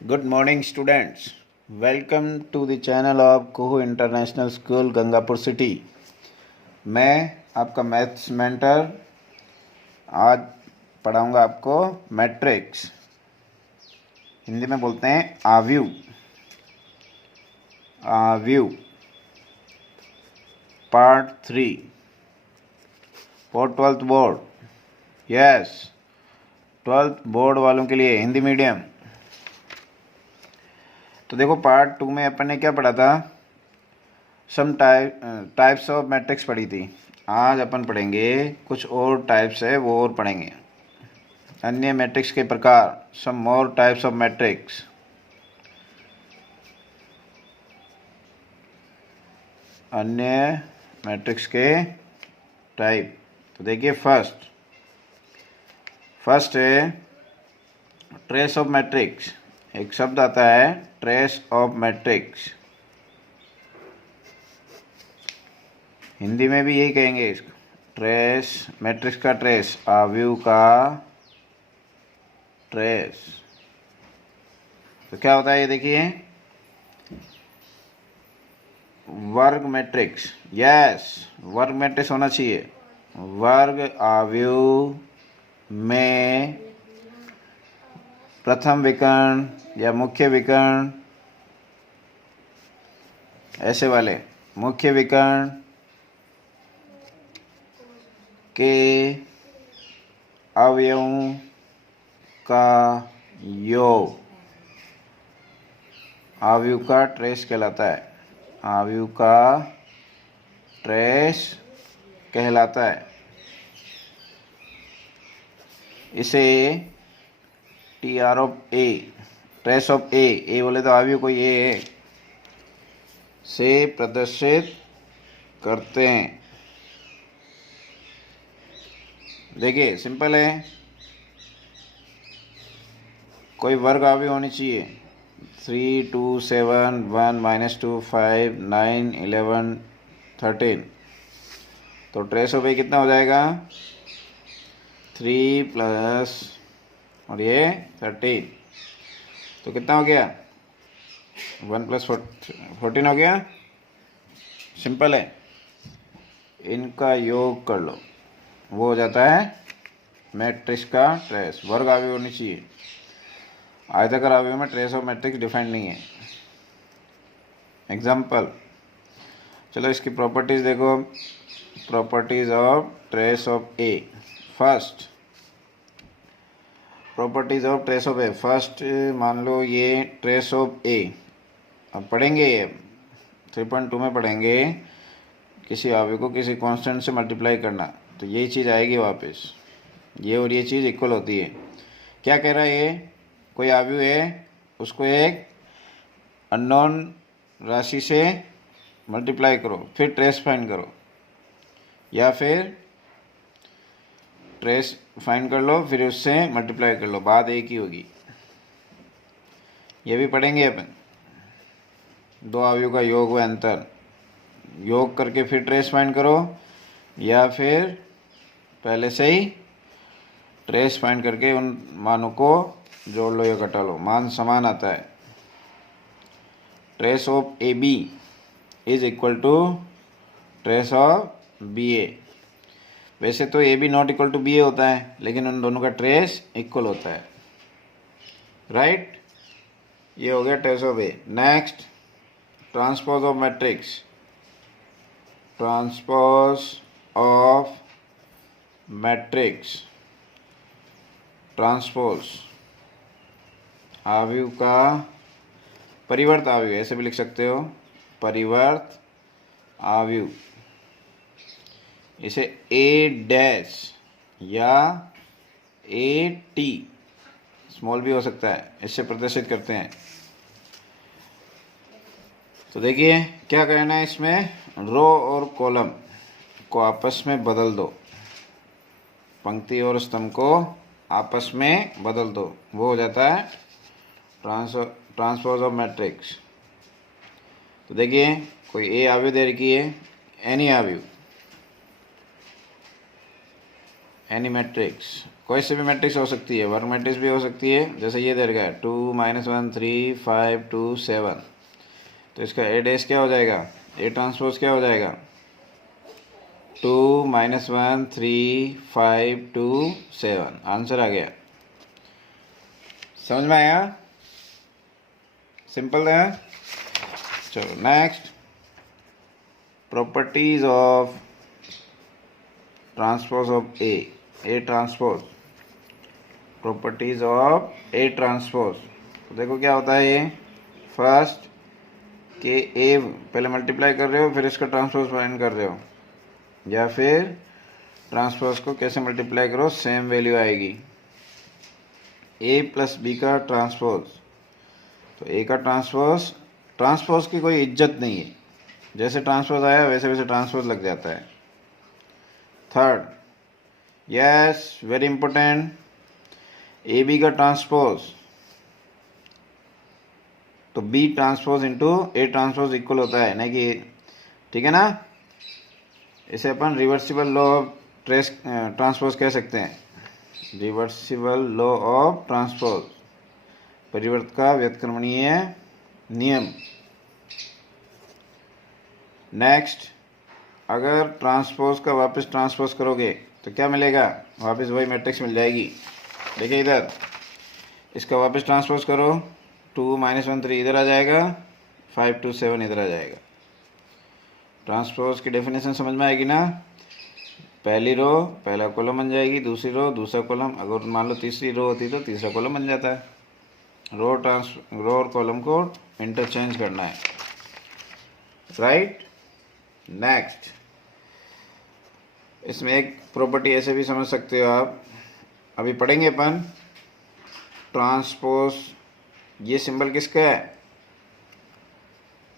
Good morning, students. Welcome to the channel of Kuhu International School, Gangapur city. मैं आपका maths mentor आज पढ़ाऊंगा आपको मैट्रिक्स। हिंदी में बोलते हैं आव्यूह। आव्यूह part 3 for 12th board. Yes, 12th board वालों के लिए हिंदी मीडियम। तो देखो, पार्ट 2 में अपन ने क्या पढ़ा था? सम टाइप्स ऑफ मैट्रिक्स पढ़ी थी। आज अपन पढ़ेंगे कुछ और टाइप्स है वो और पढ़ेंगे। अन्य मैट्रिक्स के प्रकार, सम मोर टाइप्स ऑफ मैट्रिक्स। अन्य मैट्रिक्स के टाइप। तो देखिए, फर्स्ट है ट्रेस ऑफ मैट्रिक्स। एक शब्द आता है ट्रेस ऑफ मैट्रिक्स। हिंदी में भी यही कहेंगे इसको, ट्रेस, मैट्रिक्स का ट्रेस, आव्यूह का ट्रेस। तो क्या होता है ये देखिए, वर्ग मैट्रिक्स। यस, वर्ग मैट्रिक्स होना चाहिए। वर्ग आव्यूह में प्रथम विकर्ण या मुख्य विकर्ण, ऐसे वाले मुख्य विकर्ण के अवयवों का योग आव्यूह का ट्रेस कहलाता है। आव्यूह का ट्रेस कहलाता है। इसे TR of A, trace of A बोले तो आव्यूह कोई ए है, से प्रदर्शित करते हैं। देखिए, सिंपल है। कोई वर्ग आव्यूह होनी चाहिए। 3, 2, 7, 1, -2, 5, 9, 11, 13। तो ट्रेस ऑफ ए कितना हो जाएगा? 3 प्लस और ये 13, तो कितना हो गया? 1 + 14 हो गया। सिंपल है, इनका योग कर लो, वो हो जाता है मैट्रिक्स का ट्रेस। वर्ग आव्यूह होनी चाहिए। आयताकार आव्यूह में ट्रेस ऑफ मैट्रिक्स डिफाइंड नहीं है। एग्जाम्पल, चलो इसकी प्रॉपर्टीज देखो। Properties of trace of A. First, properties of trace of A. First, मान लो ये ट्रेस ऑफ ए। अब पढ़ेंगे, 3.2 में पढ़ेंगे किसी आव्यूह को किसी कांस्टेंट से मल्टीप्लाई करना, तो यही चीज़ आएगी वापस। ये और ये चीज़ इक्वल होती है। क्या कह रहा है ये? कोई आव्यूह है, उसको एक अननोन राशि से मल्टीप्लाई करो, फिर ट्रेस फाइंड करो, या फिर ट्रेस फाइंड कर लो फिर उससे मल्टीप्लाई कर लो, बात एक ही होगी। ये भी पढ़ेंगे अपन। दो आव्यूह का योग व अंतर, योग करके फिर ट्रेस फाइंड करो, या फिर पहले से ही ट्रेस फाइंड करके उन मानों को जोड़ लो या घटा लो, मान समान आता है। Trace of A B is equal to trace of B A. वैसे तो A B not equal to B A होता है, लेकिन उन दोनों का ट्रेस इक्वल होता है। राइट, ये हो गया trace of A. Next, transpose of matrix. Transpose of matrix, transpose आव्यूह का परिवर्त आव्यूह, ऐसे भी लिख सकते हो, परिवर्त आव्यूह। इसे ए डैश या ए टी स्मॉल भी हो सकता है, इससे प्रदर्शित करते हैं। तो देखिए क्या कहना है इसमें, रो और कॉलम को आपस में बदल दो, पंक्ति और स्तंभ को आपस में बदल दो, वो हो जाता है ट्रांसपोज ऑफ मैट्रिक्स। तो देखिए, कोई ए आव्यूह दे रखी है, एनी आव्यूह, एनी मैट्रिक्स, कोई से भी मैट्रिक्स हो सकती है, वर्ग मैट्रिक्स भी हो सकती है, जैसे ये दे रखा है 2 -1 3 5 2 7, तो इसका ए डैश क्या हो जाएगा, ए ट्रांसपोज क्या हो जाएगा, 2 -1 3 5 2 7, आंसर आ गया। समझ में आया, सिंपल है। चलो next, properties of transpose of A transpose, properties of A transpose. तो देखो क्या होता है, ये फर्स्ट के ए पहले मल्टीप्लाई कर रहे हो, फिर इसका ट्रांसपोज फाइंड कर रहे हो, या फिर ट्रांसपोज को कैसे मल्टीप्लाई करो सेम वैल्यू आएगी। ए प्लस बी का ट्रांसपोज, तो ए का ट्रांसपोज, ट्रांसपोज की कोई इज्जत नहीं है, जैसे ट्रांसपोज आया वैसे वैसे ट्रांसपोज लग जाता है। Third, yes very important, A B का ट्रांसपोज, तो B transpose into A transpose equal होता है, नहीं कि, ठीक है ना। इसे अपन रिवर्सिबल लॉ ऑफ ट्रांसपोज कह सकते हैं, रिवर्सिबल लॉ ऑफ ट्रांसपोज, परिवर्त का व्युत्क्रमणीय नियम। नेक्स्ट, अगर ट्रांसपोज का वापस ट्रांसपोज करोगे तो क्या मिलेगा, वापस वही मैट्रिक्स मिल जाएगी। देखिए इधर, इसका वापस ट्रांसपोज करो, 2 -1 3 इधर आ जाएगा, 5 2 7 इधर आ जाएगा। ट्रांसपोज की डेफिनेशन समझ में आएगी ना, पहली रो पहला कॉलम बन जाएगी, दूसरी रो दूसरा कॉलम, अगर मान लो तीसरी रो होती तो तीसरा कॉलम बन जाता है। रो और कॉलम को इंटरचेंज करना है, राइट। नेक्स्ट, इसमें एक प्रॉपर्टी ऐसे भी समझ सकते हो आप, अभी पढ़ेंगे अपन। ट्रांसपोज, ये सिंबल किसका है,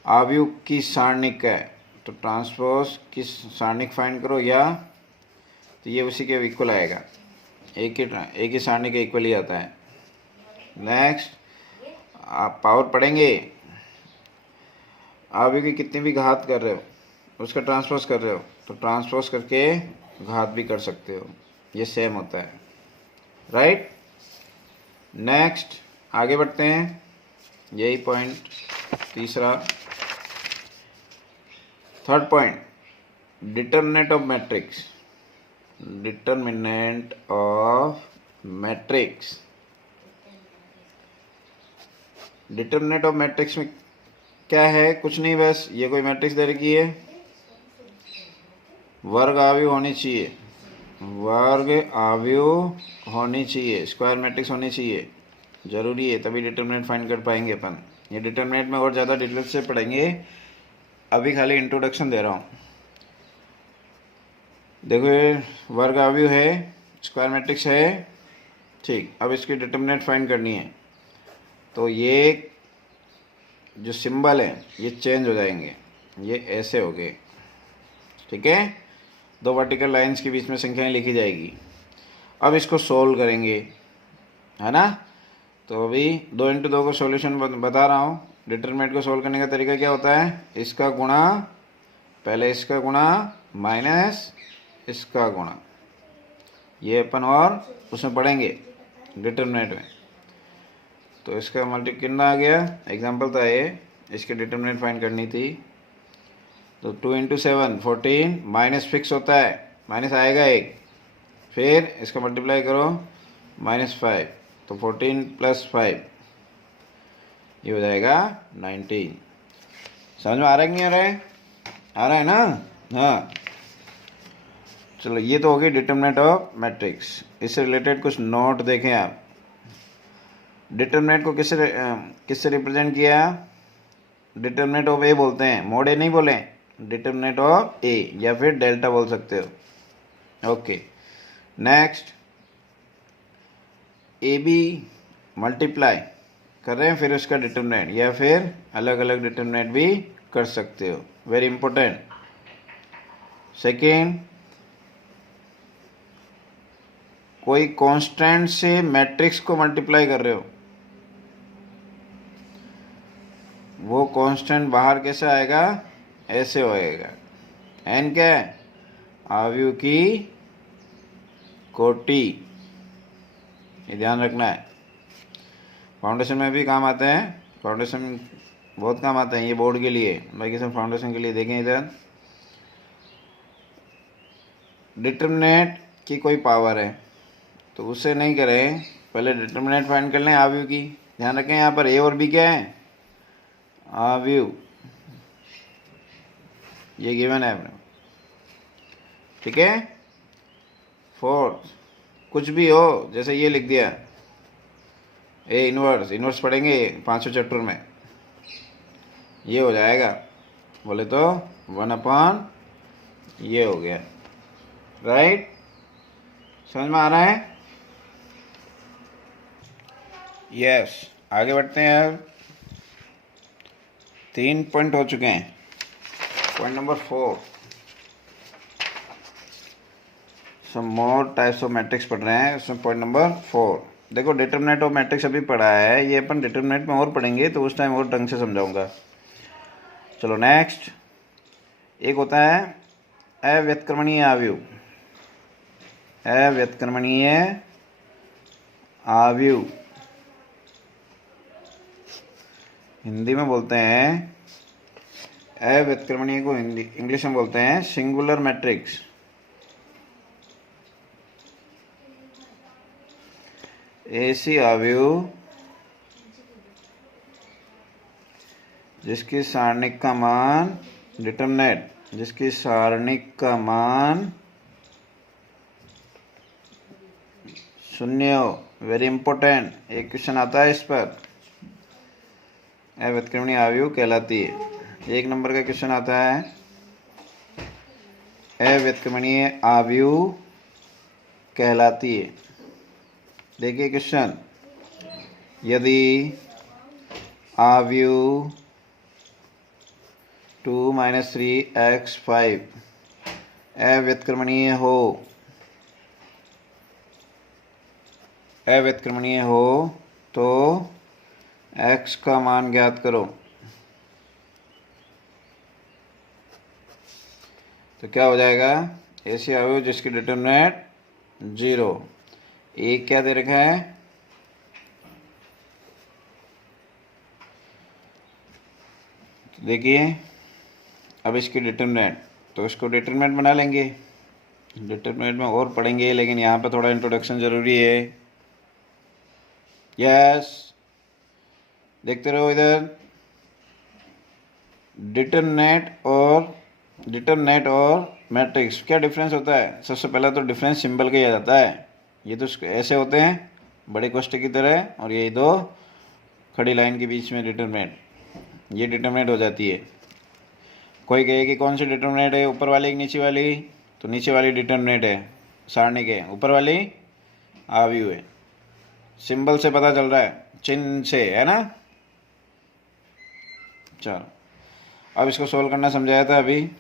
आव्यूह की सारणिक का है, तो ट्रांसपोज की सारणिक फाइंड करो, या तो ये उसी के इक्वल आएगा, एक ही सारणी के इक्वल ही आता है। नेक्स्ट, आप पावर पढ़ेंगे, आव्यूह की कितनी भी घात कर रहे हो उसका ट्रांसपोज कर रहे हो, तो ट्रांसपोज करके घात भी कर सकते हो, ये सेम होता है, राइट। नेक्स्ट, आगे बढ़ते हैं, यही पॉइंट तीसरा। Third point, determinant of matrix, determinant of matrix. Determinant of matrix में क्या है, कुछ नहीं, बस ये कोई मैट्रिक्स दे रखी है, वर्ग आव्यूह होनी चाहिए, वर्ग आव्यूह होनी चाहिए, स्क्वायर मैट्रिक्स होनी चाहिए, जरूरी है, तभी डिटर्मिनेंट फाइंड कर पाएंगे अपन। ये डिटर्मिनेंट में और ज़्यादा डिटेल से पढ़ेंगे, अभी खाली इंट्रोडक्शन दे रहा हूँ। देखो वर्ग आव्यूह है, स्क्वायर मैट्रिक्स है, ठीक। अब इसकी डिटर्मिनेंट फाइंड करनी है, तो ये जो सिंबल है ये चेंज हो जाएंगे, ये ऐसे हो गए, ठीक है। दो वर्टिकल लाइंस के बीच में संख्याएं लिखी जाएगी। अब इसको सोल्व करेंगे, है ना। तो अभी 2 × 2 का सॉल्यूशन बता रहा हूँ। डिटरमिनेंट को सोल्व करने का तरीका क्या होता है, इसका गुणा, पहले इसका गुणा माइनस इसका गुणा, ये अपन और उसमें पढ़ेंगे डिटरमिनेंट में। तो इसका मल्टी कितना आ गया, एग्जाम्पल था ये, इसकी डिटरमिनेंट फाइंड करनी थी। तो 2 × 7 14, माइनस फिक्स होता है, माइनस आएगा एक, फिर इसका मल्टीप्लाई करो -5, तो 14 + 5 ये हो जाएगा 19। समझ में आ रहा है कि नहीं आ रहा है, आ रहा है ना। हाँ चलो, ये तो हो गई डिटरमिनेंट ऑफ मैट्रिक्स। इससे रिलेटेड कुछ नोट देखें आप। डिटरमिनेंट को किससे रिप्रेजेंट किया, डिटरमिनेंट ऑफ ए बोलते हैं, मोड ए नहीं बोले, डिटरमिनेंट ऑफ ए, या फिर डेल्टा बोल सकते हो। Okay, next, A B multiply कर रहे हैं, फिर उसका डिटरमिनेंट, या फिर अलग अलग डिटरमिनेंट भी कर सकते हो, वेरी इंपॉर्टेंट। सेकेंड, कोई कांस्टेंट से मैट्रिक्स को मल्टीप्लाई कर रहे हो, वो कांस्टेंट बाहर कैसे आएगा, ऐसे होएगा। एन क्या है, आव्यूह की कोटि, ये ध्यान रखना है। फाउंडेशन में भी काम आते हैं, फाउंडेशन बहुत काम आते हैं ये बोर्ड के लिए, बाकी सब फाउंडेशन के लिए। देखें इधर, डिटर्मिनेंट की कोई पावर है तो उससे नहीं करें, पहले डिटर्मिनेंट फाइंड कर लें आव्यूह की। ध्यान रखें यहाँ पर ए और बी क्या है, आव्यूह, ये गिवन है, ठीक है। फोर्थ, कुछ भी हो, जैसे ये लिख दिया ए इनवर्स, इनवर्स पढ़ेंगे 5वें चैप्टर में, ये हो जाएगा, बोले तो 1/, ये हो गया, राइट। समझ में आ रहा है? यस, आगे बढ़ते हैं। अब 3 पॉइंट हो चुके हैं। Point number 4, some more types of matrix पढ़ रहे हैं, उसमें पॉइंट नंबर 4 देखो, डिटर्मिनेंट ऑफ मैट्रिक्स अभी पढ़ा है, ये अपन डिटर्मिनेंट में और पढ़ेंगे तो उस टाइम और ढंग से समझाऊंगा। चलो नेक्स्ट, एक होता है अव्यत्क्रमणीय आव्यूह, अव्यत्क्रमणीय आव्यूह हिंदी में बोलते हैं, अव्यत्क्रमणीय को हिंदी इंग्लिश में बोलते हैं सिंगुलर मैट्रिक्स। ऐसी आव्यूह जिसकी सारणिक का मान डिटर्मिनेंट, जिसकी सारणिक का मान 0 हो। वेरी इंपॉर्टेंट, एक क्वेश्चन आता है इस पर, अव्यत्क्रमणीय आव्यूह कहलाती है। 1 नंबर का क्वेश्चन आता है, अव्यत्क्रमणीय आव्यूह कहलाती है। देखिए क्वेश्चन, यदि आव्यूह 2 - 3x5 अव्यत्क्रमणीय हो, अव्यत्क्रमणीय हो तो x का मान ज्ञात करो। तो क्या हो जाएगा, ऐसे आव्यूह जिसकी डिटर्मिनेंट 0, एक क्या दे रखा है, देखिए अब इसकी डिटर्मिनेंट, तो इसको डिटर्मिनेंट बना लेंगे, डिटर्मिनेंट में और पढ़ेंगे, लेकिन यहाँ पे थोड़ा इंट्रोडक्शन जरूरी है। यस, देखते रहो इधर, डिटर्मिनेंट और मैट्रिक्स क्या डिफरेंस होता है। सबसे पहला तो डिफरेंस सिंबल का ही आ जाता है, ये तो ऐसे होते हैं बड़े कोष्ठक की तरह, और ये 2 खड़ी लाइन के बीच में डिटर्मिनेंट, ये डिटर्मिनेंट हो जाती है। कोई कहे कि कौन सी डिटर्मिनेंट है, ऊपर वाली कि नीचे वाली, तो नीचे वाली डिटर्मिनेंट है सारणी के, ऊपर वाली आव्यूह है। सिंबल से पता चल रहा है, चिन्ह से, है ना। चलो अब इसको सोल्व करना समझाया था अभी।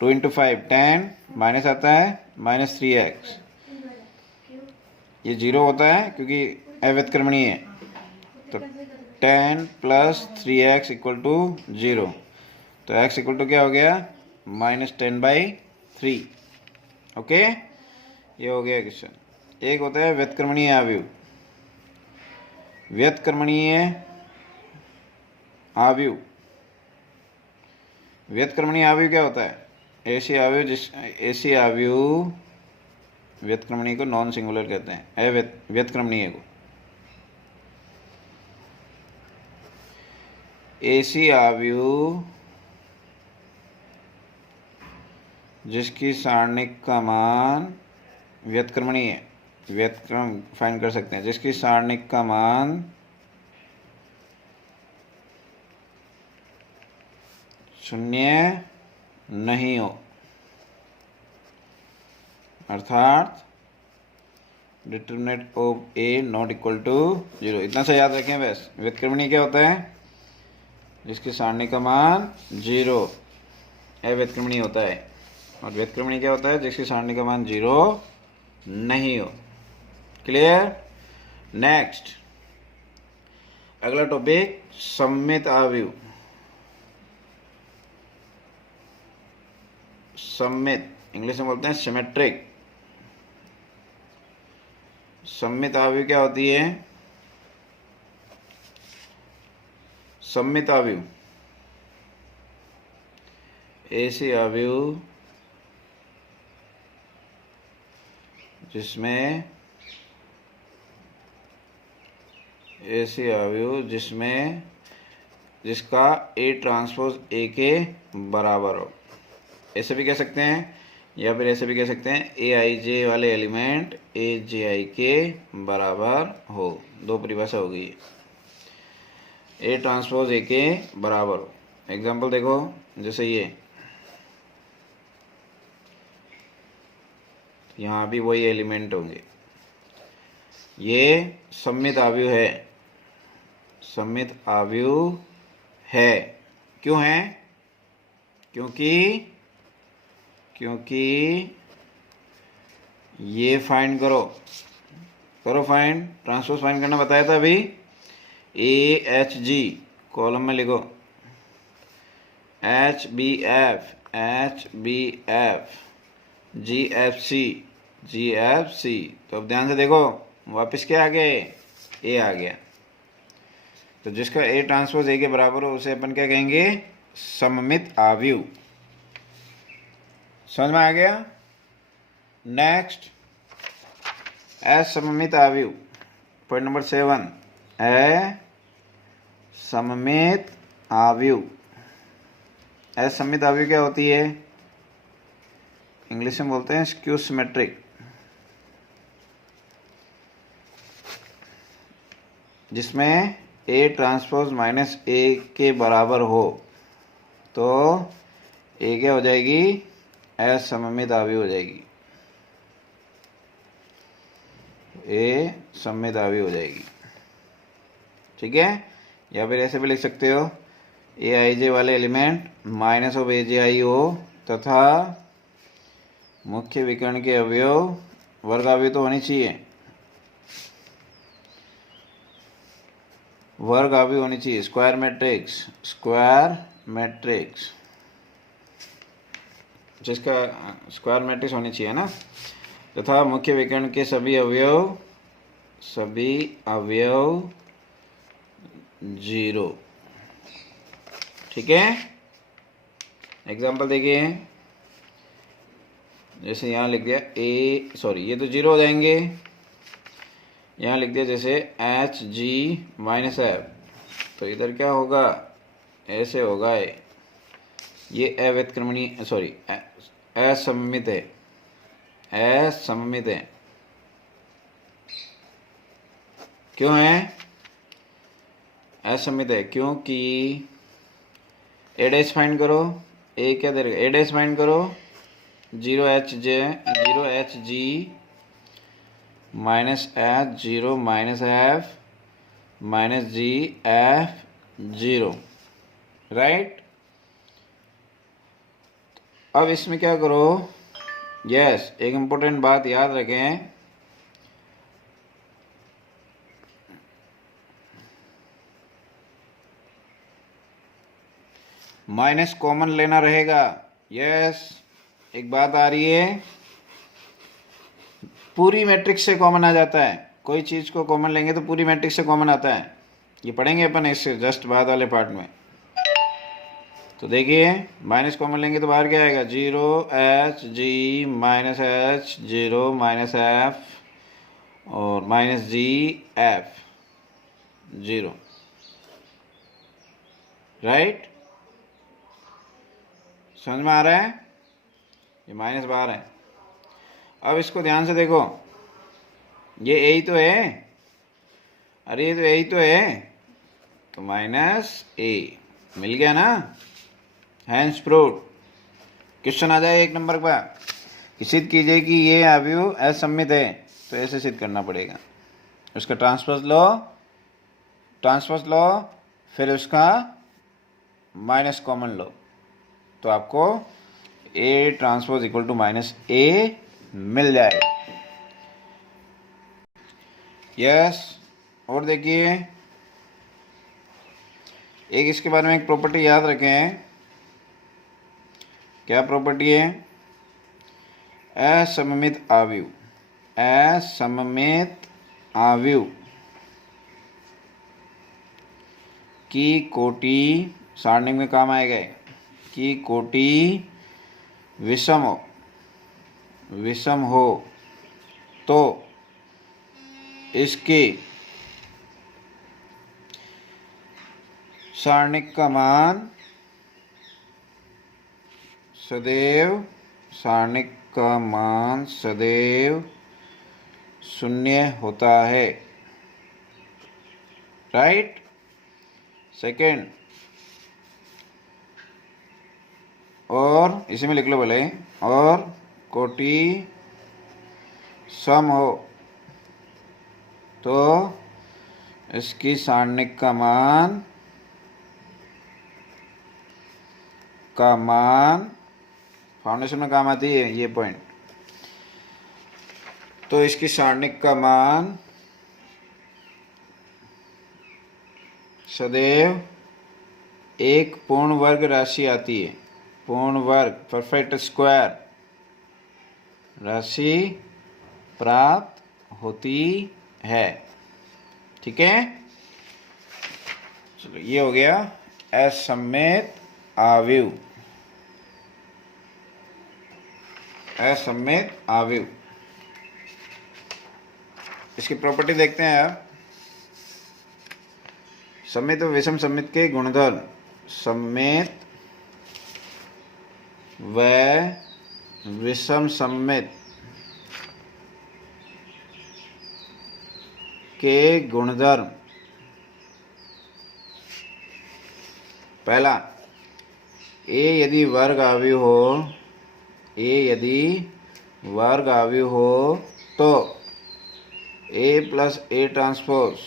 2 × 5 10, माइनस आता है -3x, ये 0 होता है क्योंकि अव्यत्क्रमणीय है, तो 10 + 3x = 0, तो x = क्या हो गया, -10/3। ओके, ये हो गया क्वेश्चन। एक होता है व्युत्क्रमणीय आव्यूह, व्युत्क्रमणीय आव्यूह, व्युत्क्रमणीय आव्यूह क्या होता है, ऐसी आव्यूह व्युत्क्रमणीय को नॉन सिंगुलर कहते हैं, व्युत्क्रमणीय को। ऐसी आव्यूह जिसकी सारणिक का मान व्युत्क्रमणीय है, व्युत्क्रम फाइंड कर सकते हैं, जिसकी सारणिक का मान 0 नहीं हो, अर्थात determinant of A not equal to 0। इतना सा याद रखें बस। व्युत्क्रमणीय क्या होता है, जिसकी सारणी का मान 0, अव्युत्क्रमणीय होता है। और व्युत्क्रमणीय क्या होता है, जिसकी सारणी का मान 0 नहीं हो। क्लियर। नेक्स्ट अगला टॉपिक, सममित आव्यूह। सममित इंग्लिश में बोलते हैं सिमेट्रिक। सममित अवयव क्या होती है? सममित अवयव ऐसे अवयव जिसमें जिसका ए ट्रांसपोज ए के बराबर हो, ऐसे भी कह सकते हैं या फिर ऐसे भी कह सकते हैं ए आई जे वाले एलिमेंट ए जे आई के बराबर हो। दो परिभाषा हो गई, ए ट्रांसपोज ए के बराबर हो। एग्जाम्पल देखो, जैसे ये यहाँ भी वही एलिमेंट होंगे। ये सममित अवयव है, सममित अवयव है। क्यों है? क्योंकि ये फाइंड करो फाइंड, ट्रांसपोज फाइंड करना बताया था अभी। ए एच जी कॉलम में लिखो, H B F G F C. तो अब ध्यान से देखो, वापस क्या आ गया? ए आ गया। तो जिसका ए ट्रांसपोज ए के बराबर हो उसे अपन क्या कहेंगे? सममित अवयव। समझ में आ गया? नेक्स्ट, असममित अवयव, पॉइंट नंबर 7, असममित अवयव। असममित अवयव क्या होती है? इंग्लिश में बोलते हैं स्क्यू सिमेट्रिक, जिसमें ए ट्रांसपोज माइनस ए के बराबर हो तो ए क्या हो जाएगी? असममित अवयव हो जाएगी, ए सममित अवयव हो जाएगी। ठीक है? या फिर ऐसे भी लिख सकते हो, ए आई जे वाले एलिमेंट माइनस ऑफ ए जे आई हो तथा मुख्य विकर्ण के अवयव वर्ग अवयव तो होनी चाहिए, वर्ग अवयव होनी चाहिए, स्क्वायर मैट्रिक्स जिसका स्क्वायर मैट्रिक्स होनी चाहिए ना, तथा मुख्य विकर्ण के सभी अवयव 0। ठीक है? एग्जाम्पल देखिए, जैसे यहाँ लिख दिया ये तो 0 हो जाएंगे। यहाँ लिख दिया जैसे एच जी माइनस एफ, तो इधर क्या होगा? ऐसे होगा, ये अव्यतिक्रमणीय असममित है। क्यों है असममित है? क्योंकि ए डैश फाइंड करो, ए क्या दे रहा है? ए डैश फाइंड करो, 0 H G minus H 0 minus F minus G F 0, right? अब इसमें क्या करो? यस, एक इम्पोर्टेंट बात याद रखें, माइनस कॉमन लेना रहेगा। यस, एक बात आ रही है, पूरी मैट्रिक्स से कॉमन आ जाता है। कोई चीज़ को कॉमन लेंगे तो पूरी मैट्रिक्स से कॉमन आता है। ये पढ़ेंगे अपन इससे जस्ट बाद वाले पार्ट में। तो देखिए, माइनस कॉमन लेंगे तो बाहर क्या आएगा? 0 H G minus H 0 minus F और माइनस जी एफ 0, राइट? समझ में आ रहा है? ये माइनस बाहर है। अब इसको ध्यान से देखो, ये ए ही तो है, अरे ये तो ए ही तो है, तो माइनस ए मिल गया ना, हैंस प्रूव्ड। क्वेश्चन आ जाए 1 नंबर पर, सिद्ध कीजिए कि ये अवयव असममित है, तो ऐसे सिद्ध करना पड़ेगा। उसका ट्रांसपोज लो, फिर उसका माइनस कॉमन लो, तो आपको A transpose equal to minus A मिल जाएगा। यस, और देखिए, एक इसके बारे में एक प्रॉपर्टी याद रखें। क्या प्रॉपर्टी है? असममित अवयव आव्यूह की कोटि सारणी में काम आएगा, की कोटि विषम हो तो इसके सारणिक का मान सदैव शून्य होता है। राइट। सेकेंड, और इसी में लिख लो भले, और कोटि सम हो तो इसकी सारणिक का मान फाउंडेशन में काम आती है ये पॉइंट, तो इसकी सारणिक का मान सदैव एक पूर्ण वर्ग राशि आती है, पूर्ण वर्ग परफेक्ट स्क्वायर राशि प्राप्त होती है। ठीक है, चलो ये हो गया असममित आव्यूह। असममित आव्यूह, इसकी प्रॉपर्टी देखते हैं आप। सममित व विषम सममित के गुणधर्म, सममित व विषम सममित के गुणधर्म। पहला, ए यदि वर्ग आव्यूह हो, तो ए प्लस ए ट्रांसपोज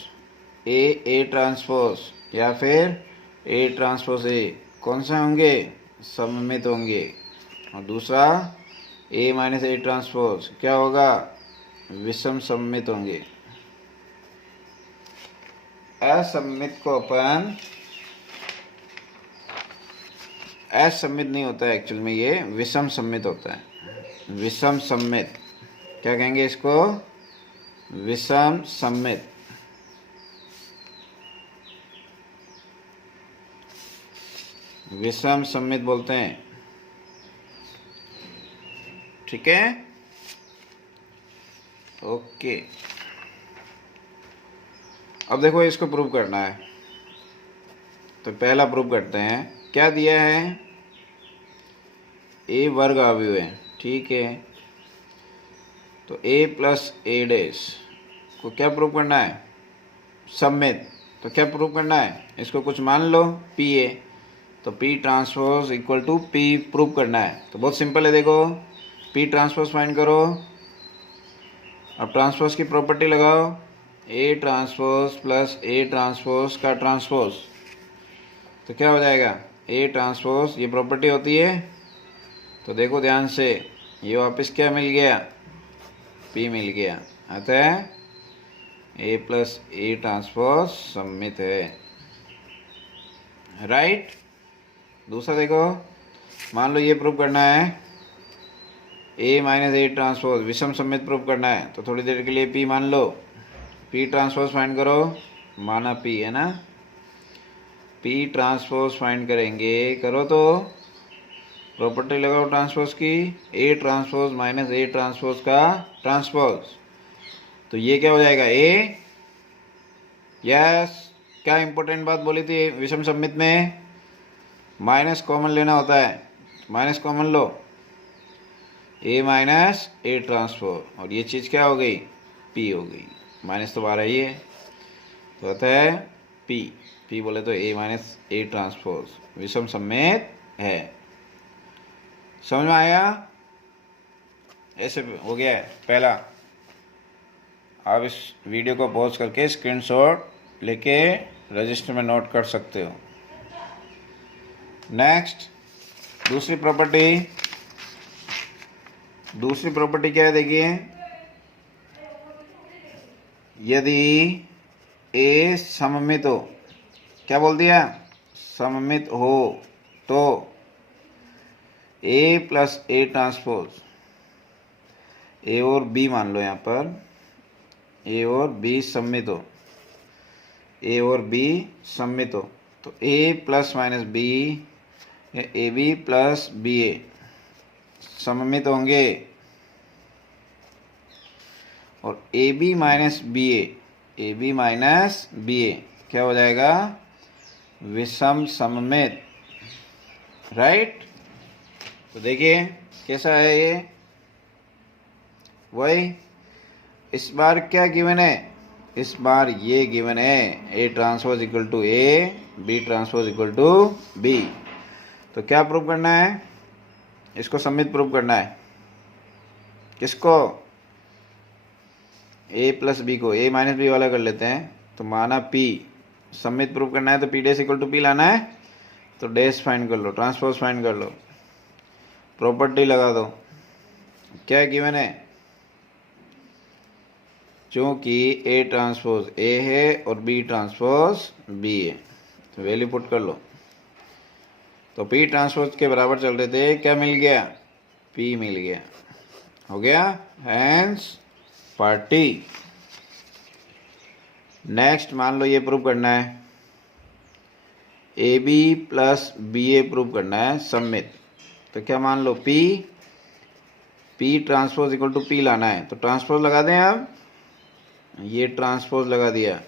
या फिर ए ट्रांसपोज ए कौन से होंगे? सममित होंगे। और दूसरा ए माइनस ए ट्रांसपोज क्या होगा? विषम सममित होंगे। असममित को अपन असममित नहीं होता है एक्चुअल में, ये विषम सममित होता है। विषम सममित क्या कहेंगे इसको? विषम सममित। विषम सममित बोलते हैं। ठीक है, ओके। अब देखो इसको प्रूव करना है, तो पहला प्रूव करते हैं। क्या दिया है? ए वर्ग आव्यूह है, ठीक है। तो ए प्लस ए डैश को क्या प्रूव करना है? सममित। तो क्या प्रूव करना है? इसको कुछ मान लो पी ए, तो P transpose equal to P prove करना है। तो बहुत सिंपल है, देखो पी ट्रांसपोज फाइंड करो। अब ट्रांसपोज की प्रॉपर्टी लगाओ, A transpose plus A transpose का ट्रांसपोज, तो क्या हो जाएगा? ए ट्रांसपोज, ये प्रॉपर्टी होती है। तो देखो ध्यान से, ये वापस क्या मिल गया? पी मिल गया। अतः ए प्लस ए ट्रांसपोज सममित है। राइट। दूसरा देखो, मान लो ये प्रूव करना है ए माइनस ए ट्रांसपोज विषम सममित प्रूव करना है। तो थोड़ी देर के लिए पी मान लो, पी ट्रांसपोज फाइंड करो, माना पी है ना। पी ट्रांसपोज फाइंड करेंगे, करो तो प्रॉपर्टी लगाओ ट्रांसपोज की, A transpose minus A transpose का ट्रांसपोज। तो ये क्या हो जाएगा? ए। यस। क्या इंपॉर्टेंट बात बोली थी विषम सममित में? माइनस कॉमन लेना होता है। Minus common low, A minus A transpose, और ये चीज़ क्या हो गई? पी हो गई। माइनस तो बाहर ही है, तो होता है पी। पी बोले तो ए माइनस ए ट्रांसपोज विषम सममित है। समझ में आया? ऐसे हो गया है पहला। आप इस वीडियो को पॉज करके स्क्रीनशॉट लेके रजिस्टर में नोट कर सकते हो। नेक्स्ट, दूसरी प्रॉपर्टी क्या है? देखिए, यदि ए सममित हो, क्या बोल दिया? सममित हो तो ए प्लस ए ट्रांसपोज, ए और बी मान लो यहाँ पर, ए और बी सम्मित हो, ए और बी सम्मित हो, तो ए प्लस माइनस बी या A B plus B A सममित होंगे, और A B minus B A B minus B A क्या हो जाएगा, विषम सममित, राइट। तो देखिए कैसा है ये, वही इस बार क्या गिवन है, इस बार ये गिवन है A transpose equal to A, B transpose equal to B. तो क्या प्रूव करना है, इसको सम्मित प्रूव करना है, किसको, ए प्लस बी को, ए माइनस बी वाला कर लेते हैं, तो माना पी सम्मित प्रूव करना है, तो P dash equal to P लाना है, तो डैश फाइंड कर लो, ट्रांसपोज फाइंड कर लो, प्रॉपर्टी लगा दो, क्या गिवन है, चूंकि ए ट्रांसपोज ए है और बी ट्रांसपोज बी है, तो वैल्यू पुट कर लो। तो पी ट्रांसपोज के बराबर चल रहे थे, क्या मिल गया, पी मिल गया, हो गया, हैंस पार्टी। नेक्स्ट मान लो ये प्रूव करना है, A B plus B A prove करना है सम्मित, तो क्या मान लो P transpose equal to P लाना है, तो ट्रांसपोज लगा दें, अब ये ट्रांसपोज लगा दिया,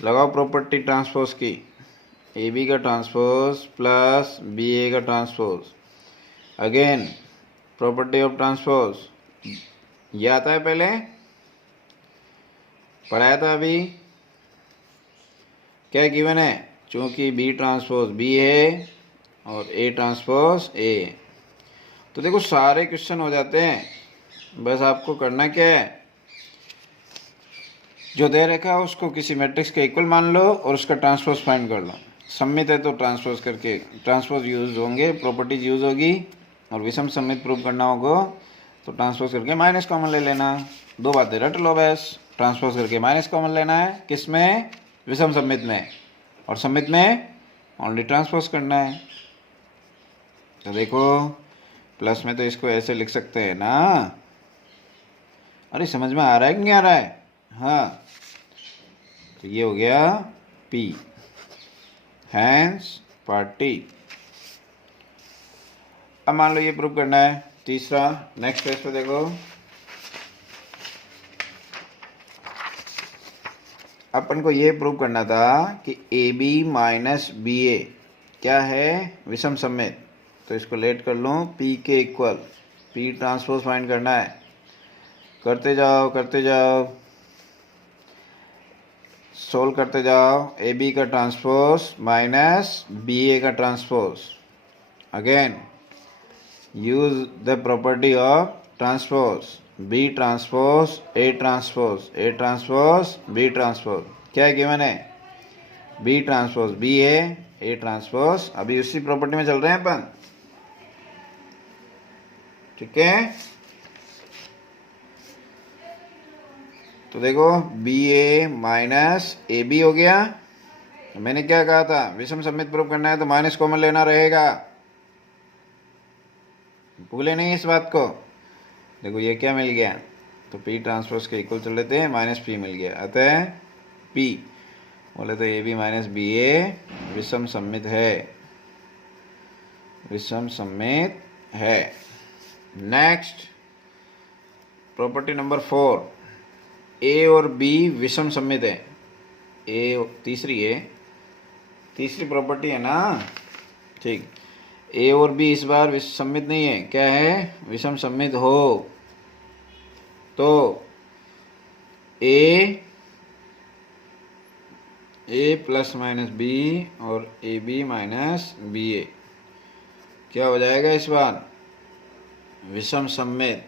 लगाओ प्रॉपर्टी ट्रांसपोज की, ए बी का ट्रांसपोज प्लस बी ए का transpose, again property of transpose, ये आता है, पहले पढ़ाया था अभी, क्या गिवन है, चूंकि बी ट्रांसपोज बी है और ए ट्रांसपोज ए, तो देखो सारे क्वेश्चन हो जाते हैं, बस आपको करना क्या है, जो दे रखा है उसको किसी मैट्रिक्स के इक्वल मान लो और उसका ट्रांसपोज फाइंड कर लो, सम्मित है तो ट्रांसपोज करके ट्रांसपोज यूज होंगे, प्रॉपर्टीज यूज होगी, और विषम सम्मित प्रूव करना होगा तो ट्रांसपोज करके माइनस कॉमन ले लेना, दो बातें रट लो बस, ट्रांसपोज करके माइनस कॉमन लेना है, किस में, विषम सम्मित में, और सम्मित में ओनली ट्रांसपोज करना है। तो देखो प्लस में तो इसको ऐसे लिख सकते हैं ना, अरे समझ में आ रहा है कि नहीं आ रहा है, हाँ, तो ये हो गया P, हैंस पार्टी। अब मान लो ये प्रूव करना है, तीसरा नेक्स्ट पेज पे देखो, अपन को ये प्रूव करना था कि ए बी माइनस बी ए क्या है, विषम सम्मित, तो इसको लेट कर लूँ P के इक्वल, P ट्रांसपोज फाइंड करना है, करते जाओ सोल्व करते जाओ, ए बी का ट्रांसपोज माइनस बी ए का transpose, again use the property of transpose, B transpose A transpose, A transpose B transpose, क्या है गिवन है, बी ट्रांसपोज बी है, ए ट्रांसपोज, अभी उसी प्रॉपर्टी में चल रहे हैं अपन, ठीक है। तो देखो B A minus A B हो गया, मैंने क्या कहा था, विषम सम्मित प्रूव करना है तो माइनस कॉमन लेना रहेगा, भूले नहीं इस बात को। देखो ये क्या मिल गया, तो पी ट्रांसपोज के इक्वल चल रहे थे, माइनस पी मिल गया, अतः पी बोले तो ए बी माइनस बी ए विषम सम्मित है, विषम सम्मित है। नेक्स्ट प्रॉपर्टी नंबर 4, ए और बी विषम सम्मित है, ए तीसरी प्रॉपर्टी है ना, ठीक, ए और बी इस बार सम्मित नहीं है, क्या है, विषम सम्मित हो, तो ए प्लस माइनस बी और A B minus B A क्या हो जाएगा इस बार, विषम सम्मित,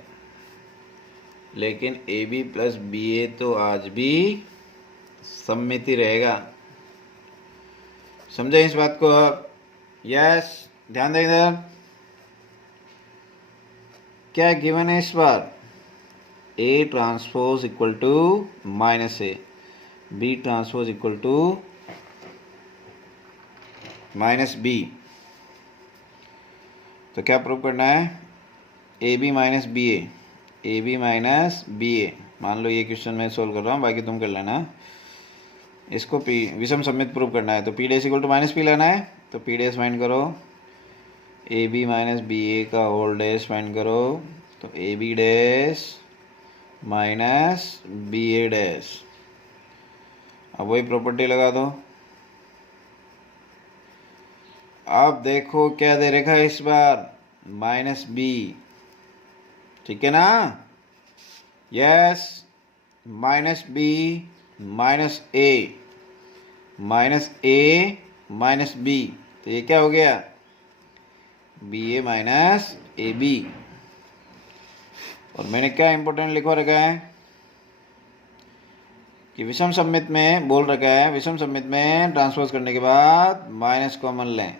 लेकिन ए बी प्लस बी ए तो आज भी सम्मित ही रहेगा, समझे इस बात को अब, यस, ध्यान दें इधर, क्या गिवन है इस बार, A transpose equal to minus A, B transpose equal to minus B, तो क्या प्रूव करना है, A B minus B A, A B minus B A मान लो ये क्वेश्चन मैं सोल्व कर रहा हूँ, बाकी तुम कर लेना। इसको पी विषम सममित प्रूव करना है तो P dash equal to minus P लेना है। तो पी डैश फाइंड करो, A B minus B A का होल डैश फाइंड करो, तो A B dash minus B A dash. अब वही प्रॉपर्टी लगा दो। अब देखो क्या दे रखा है इस बार, माइनस बी, ठीक है ना। Yes, minus B minus A minus B, तो ये क्या हो गया, B A minus A B. और मैंने क्या इंपॉर्टेंट लिखवा रखा है कि विषम सममित में बोल रखा है, विषम सममित में ट्रांसपोज करने के बाद माइनस कॉमन लें,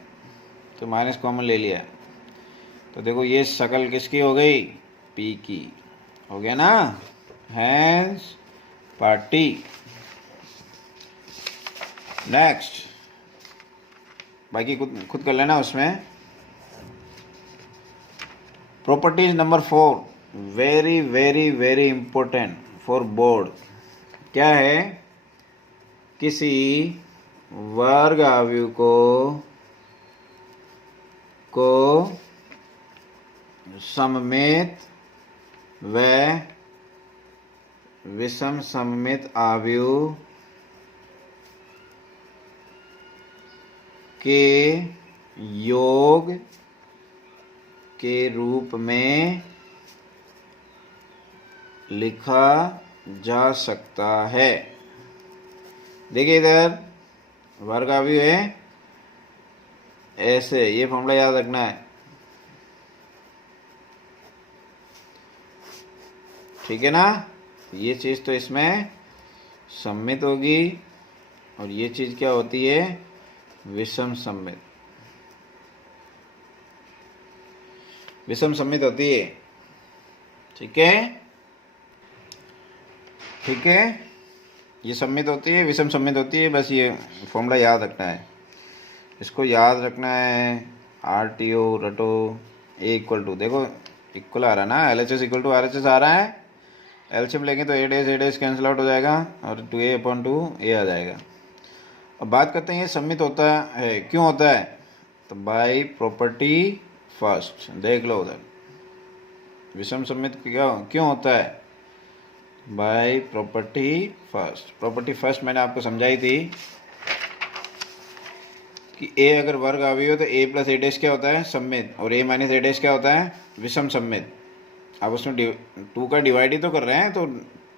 तो माइनस कॉमन ले लिया। तो देखो ये शकल किसकी हो गई, पी की हो गया ना, हैंस पार्टी। नेक्स्ट, बाकी खुद कर लेना उसमें। Properties number 4, very very very important for board. क्या है, किसी वर्ग अवयव को सममित व विषम सममित अवयव के योग के रूप में लिखा जा सकता है। देखिए इधर वर्ग अवयव है, ऐसे ये फॉर्मूला याद रखना है, ठीक है ना। ये चीज़ तो इसमें सममित होगी और ये चीज़ क्या होती है, विषम सममित, विषम सममित होती है, ठीक है, ठीक है। ये सममित होती है, विषम सममित होती है, बस ये फॉर्मूला याद रखना है, इसको याद रखना है। आर टी ओ रटो, ए इक्वल टू, देखो इक्वल आ रहा है ना, L H S equal to R H S आ रहा है। एलसीएम लेंगे तो ए डैश कैंसिल आउट हो जाएगा और 2a/2 ए आ जाएगा। अब बात करते हैं ये सममित होता है क्यों होता है, तो बाय प्रॉपर्टी फर्स्ट। देख लो उधर विषम सममित क्यों होता है, by property first. Property first मैंने आपको समझाई थी कि ए अगर वर्ग अवयव हो तो a प्लस ए डैश क्या होता है, सममित, और a माइनस ए डैश क्या होता है, विषम सममित। अब उसमें 2 का डिवाइड ही तो कर रहे हैं, तो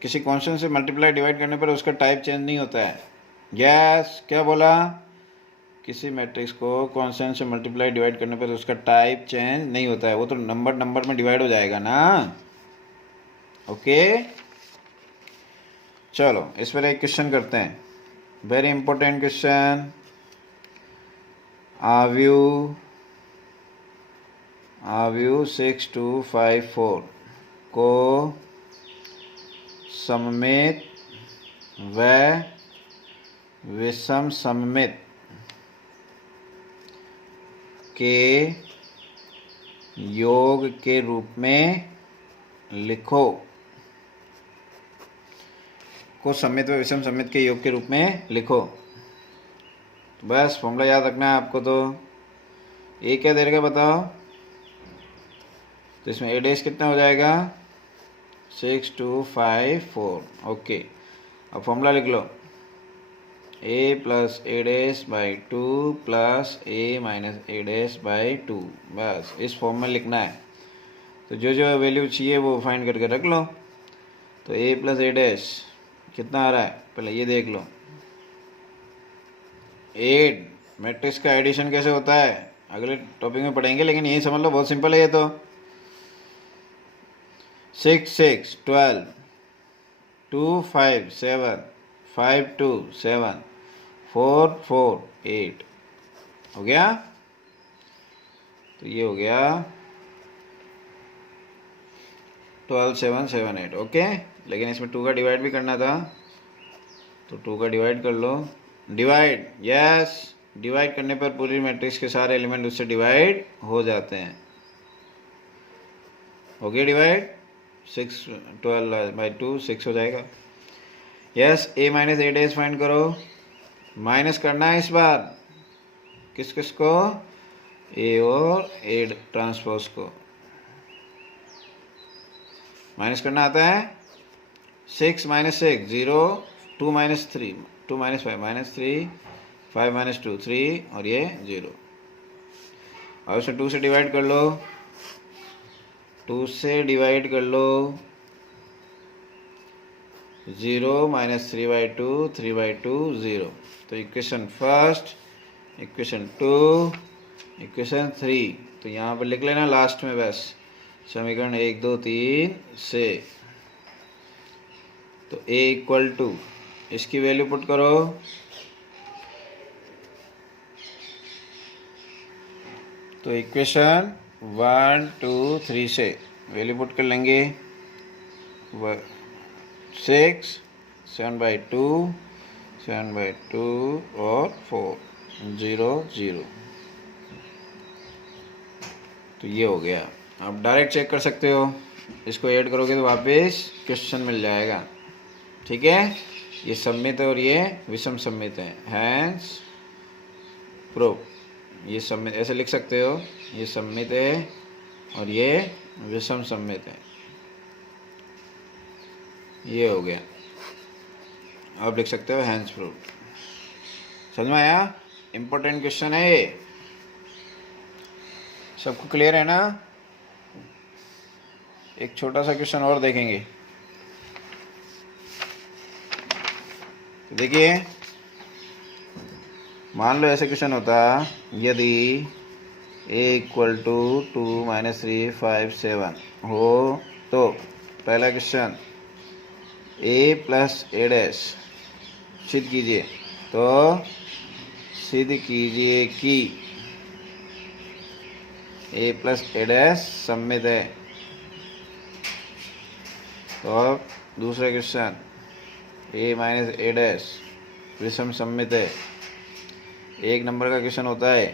किसी कांस्टेंट से मल्टीप्लाई डिवाइड करने पर उसका टाइप चेंज नहीं होता है। यस, क्या बोला, किसी मैट्रिक्स को कांस्टेंट से मल्टीप्लाई डिवाइड करने पर उसका टाइप चेंज नहीं होता है, वो तो नंबर में डिवाइड हो जाएगा ना। ओके, चलो इस पर एक क्वेश्चन करते हैं, वेरी इंपॉर्टेंट क्वेश्चन। आव्यू 6254 को सममित व विषम सममित के योग के रूप में लिखो, को सममित व विषम सममित के योग के रूप में लिखो। तो बस फॉर्मूला याद रखना है आपको। तो ए क्या दे रखा बताओ, तो इसमें ए डैश कितना हो जाएगा, 6254। ओके, अब फॉर्मूला लिख लो, a plus a dash by 2 plus a minus a dash by 2, बस इस फॉर्म में लिखना है। तो जो जो वैल्यू चाहिए वो फाइंड करके रख लो। तो ए प्लस ए डैश कितना आ रहा है, पहले ये देख लो। 8 मैट्रिक्स का एडिशन कैसे होता है अगले टॉपिक में पढ़ेंगे, लेकिन यही समझ लो बहुत सिंपल है ये तो। 6 6 12 2 5 7 5 2 7 4 4 8 हो गया। तो ये हो गया 12 7 7 8। ओके, लेकिन इसमें 2 का डिवाइड भी करना था, तो 2 का डिवाइड कर लो। डिवाइड, यस, डिवाइड करने पर पूरी मैट्रिक्स के सारे एलिमेंट उससे डिवाइड हो जाते हैं। हो गया डिवाइड, 6 12/2 6 हो जाएगा। Yes, a minus a dash find करो। माइनस करना है इस बार, किस किस को, ए और ए ट्रांसपोज को माइनस करना आता है। 6 माइनस 6 0, 2 माइनस 3 2 माइनस 5 -3, 5 माइनस 2 3 और ये 0। और उसे 2 से डिवाइड कर लो, 2 से डिवाइड कर लो। 0 माइनस 3/2 3/2 0। तो इक्वेशन फर्स्ट, इक्वेशन 2, इक्वेशन 3। तो यहाँ पर लिख लेना लास्ट में बस समीकरण 1 2 3 से। तो a इक्वल टू, इसकी वैल्यू पुट करो। तो इक्वेशन 1 2 3 से वैल्यू पुट कर लेंगे। 6 7/2 7/2 और 4 0 0। तो ये हो गया। आप डायरेक्ट चेक कर सकते हो, इसको ऐड करोगे तो वापस क्वेश्चन मिल जाएगा। ठीक है, ये सममित है और ये विषम सममित है, हैंस प्रूव। ये सममित ऐसे लिख सकते हो, ये सममित है और ये विषम सममित है। ये हो गया, आप लिख सकते हो हैंस प्रूव। समझ में आया? इंपॉर्टेंट क्वेश्चन है ये। सबको क्लियर है ना? एक छोटा सा क्वेश्चन और देखेंगे। तो देखिए, मान लो ऐसे क्वेश्चन होता, यदि a इक्वल टू 2 माइनस 3 5 7 हो तो पहला question a plus a dash सिद्ध कीजिए। तो सिद्ध कीजिए कि a प्लस ए डैश सममित है। तो अब दूसरा question a minus a dash विषम सममित है। एक नंबर का क्वेश्चन होता है।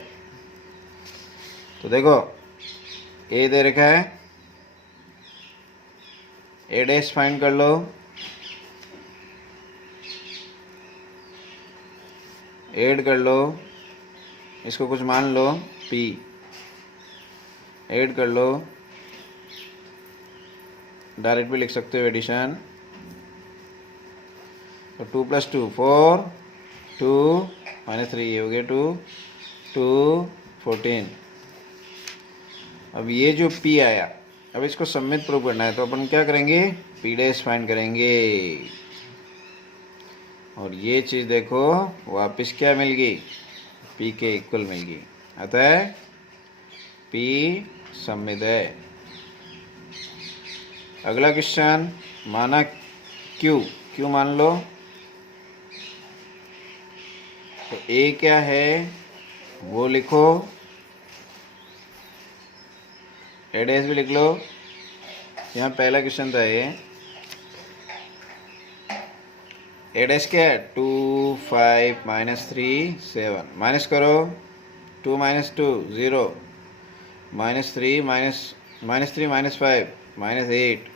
तो देखो, a दे रखा है, ए डैश फाइंड कर लो। ऐड कर लो, इसको कुछ मान लो p, ऐड कर लो। डायरेक्ट भी लिख सकते हो एडिशन। तो 2 + 2 4 2 - 3 ये हो गया 2 2 14। अब ये जो p आया, अब इसको सममित प्रूव करना है। तो अपन क्या करेंगे, p डैश फाइंड करेंगे। और ये चीज़ देखो वापस क्या मिल गई, p के इक्वल मिल गई। अतः p सममित है। अगला क्वेश्चन माना q मान लो। तो a क्या है वो लिखो, ए डैश भी लिख लो। यहाँ पहला क्वेश्चन था ये, ए डैश क्या है 2 5 -3 7। माइनस करो, 2 - 2 0, -3 -5 -8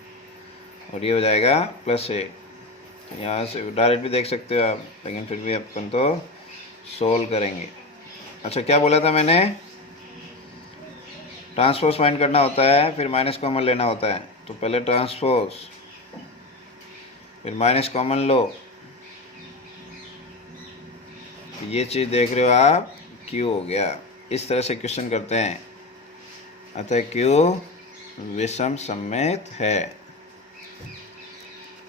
और ये हो जाएगा +8। तो यहाँ से डायरेक्ट भी देख सकते हो आप, लेकिन फिर भी अपन तो सोल्व करेंगे। अच्छा, क्या बोला था मैंने, ट्रांसपोज फाइंड करना होता है, फिर माइनस कॉमन लेना होता है। तो पहले ट्रांसपोज, फिर माइनस कॉमन लो। ये चीज़ देख रहे हो आप, Q हो गया। इस तरह से क्वेश्चन करते हैं। अतः Q विषम सममित है।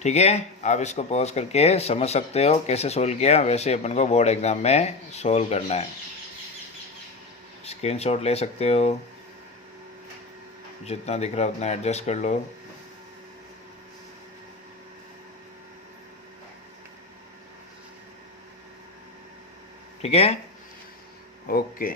ठीक है, आप इसको पॉज करके समझ सकते हो कैसे सोल्व किया। वैसे अपन को बोर्ड एग्जाम में सोल्व करना है। स्क्रीनशॉट ले सकते हो, जितना दिख रहा है उतना एडजस्ट कर लो। ठीक है, ओके।